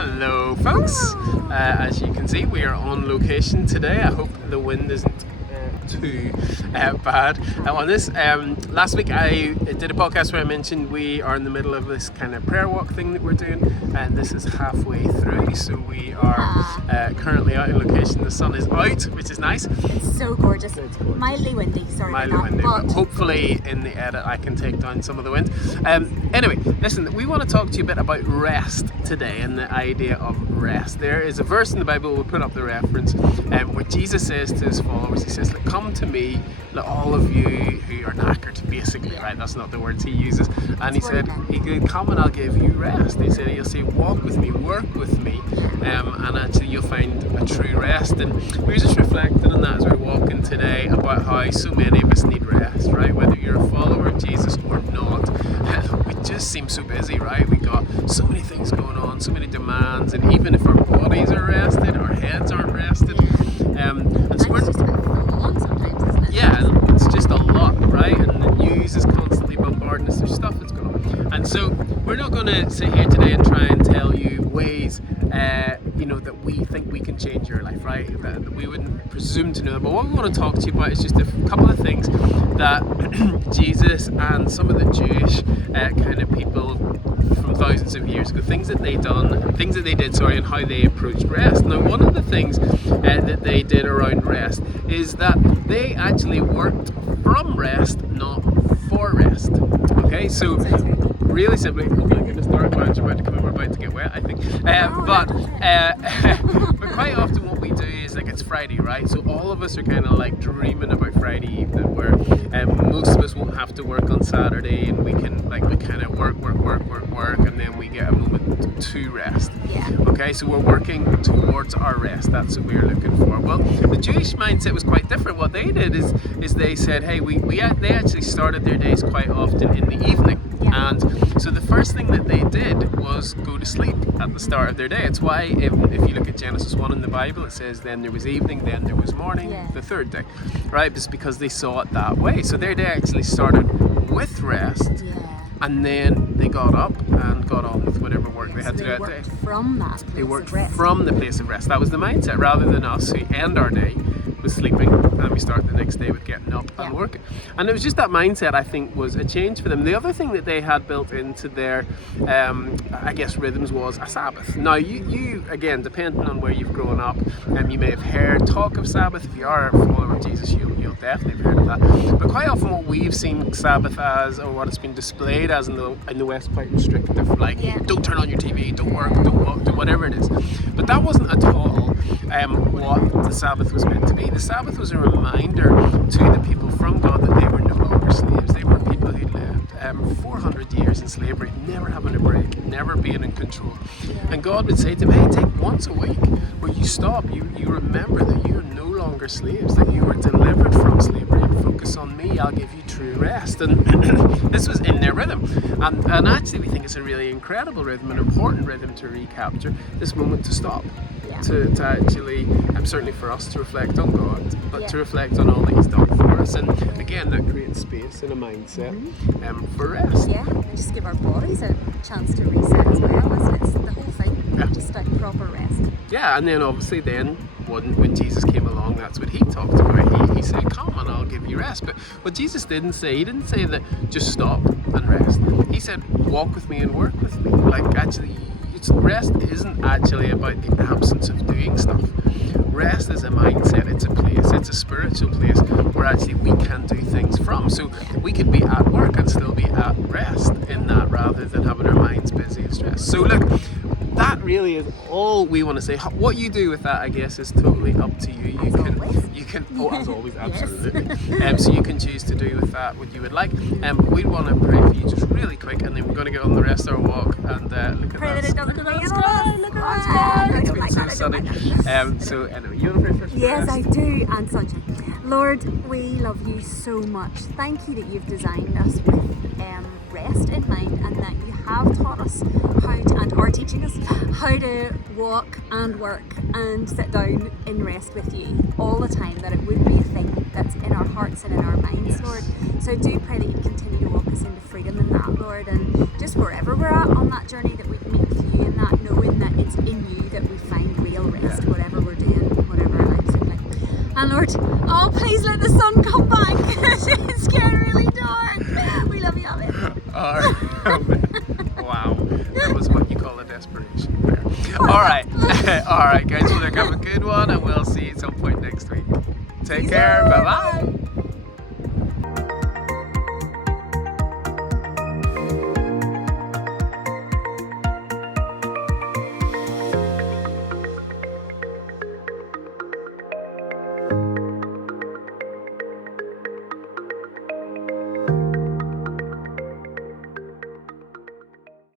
Hello folks, as you can see we are on location today. I hope the wind isn't too bad on this. Last week I did a podcast where I mentioned we are in the middle of this kind of prayer walk thing that we're doing, and this is halfway through, so we are currently out in location. The sun is out, which is nice. It's so gorgeous. It's gorgeous. Mildly windy, sorry Mildly about windy, that. but hopefully in the edit I can take down some of the wind. Anyway, listen, we want to talk to you a bit about rest today and the idea of rest. There is a verse in the Bible, we'll put up the reference, where Jesus says to his followers, he says, come to me, all of you who are knackered, basically, right? That's not the words he uses. And he said, come and I'll give you rest. He said, he'll say, walk with me, work with me, and actually you'll find a true rest. And we were just reflecting on that as we're walking today about how so many of us need rest, right? Whether you're a follower of Jesus or not, we just seem so busy, right? We got so many things going on, so many demands, and even if our bodies are rested, our heads aren't rested. And so we're just full on sometimes, isn't it? yeah, it's just a lot, right? And the news is constantly bombarding us. There's stuff that's going on. And so we're not going to sit here today and try and tell you ways, that we think we can change your life, right? That we wouldn't presume to know. But what we want to talk to you about is just a couple of things that Jesus and some of the Jewish kind of people from thousands of years ago, things that they did, and how they approached rest. Now, one of the things that they did around rest is that they actually worked from rest, not for rest. Okay, so really simply, hopefully I'm going to start, clouds are about to come in, we're about to get wet, I think. But quite often what we do is, it's Friday, right? So all of us are kind of dreaming about Friday evening, where most of us won't have to work on Saturday, and we can we kind of work, and then we get a moment to rest. Yeah. Okay, so we're working towards our rest. That's what we're looking for. Well, the Jewish mindset was quite different. What they did is they said, hey, they actually started their days quite often in the evening. Yeah. And so the first thing that they did was go to sleep at the start of their day. It's why if you look at Genesis 1 in the Bible, it says then there was evening, then there was morning, the third day, right? It's because they saw it that way. So their day actually started with rest, and then they got up and got on with whatever work they had to do that day. From that place They worked of rest. from the place of rest. That was the mindset, rather than us who end our day with sleeping and we start the next day with getting up and working. And it was just that mindset, I think, was a change for them. The other thing that they had built into their rhythms was a Sabbath. Now you again, depending on where you've grown up, you may have heard talk of Sabbath. If you are a follower of Jesus, you'll definitely have heard of that. But quite often what we've seen Sabbath as, or what it's been displayed as in the West, quite restrictive, don't turn on your TV, don't work, don't walk, do whatever it is. But that wasn't at all what the Sabbath was meant to be. The Sabbath was a reminder to the people from God that they were no longer slaves. They were people who lived 400 years in slavery, never having a break, never being in control. And God would say to them, hey, take once a week where you stop, you remember that you're no longer slaves, that you were delivered from slavery, and focus on me, I'll give you true rest. And this was in their rhythm. And actually we think it's a really incredible rhythm, an important rhythm to recapture, this moment to stop. To actually, certainly for us to reflect on God, but to reflect on all that He's done for us. And again, that creates space and a mindset for rest. Yeah, and just give our bodies a chance to reset as well. It's the whole thing, just like proper rest. Yeah, and then obviously when Jesus came along, that's what He talked about. He said, come and I'll give you rest. But what Jesus didn't say that just stop and rest. He said, walk with me and work with me. Actually, rest isn't actually about the absence of doing stuff. Rest is a mindset, it's a place, it's a spiritual place where actually we can do things from. So we could be at work and still be at rest in that, rather than having our minds busy and stressed. So look, that really is all we want to say. What you do with that, I guess, is totally up to you. You can as always, absolutely. So you can choose to do with that what you would like. But we want to pray for you just really quick, and then we're going to get on the rest of our walk and look at Pray that. that it doesn't rain on us. Look at that. It's been so sunny. So anyway, you want to pray first? Yes, I do, and Sunshine. Lord, we love you so much. Thank you that you've designed us with rest in mind, and that you have taught us and are teaching us how to walk and work and sit down in rest with you all the time, that it would be a thing that's in our hearts and in our minds, Lord. So I do pray that you continue to walk us into freedom in that, Lord, and just wherever we're at on that journey, that we meet with you in that, knowing that it's in you that we find real rest, whatever we're doing, whatever our lives look like. And Lord, oh please let the sun come back. It's getting really dark. We love you, Amen. Wow, that was what you call a desperation prayer. Alright, alright guys, well look, have a good one and we'll see you at some point next week. Take care, bye bye.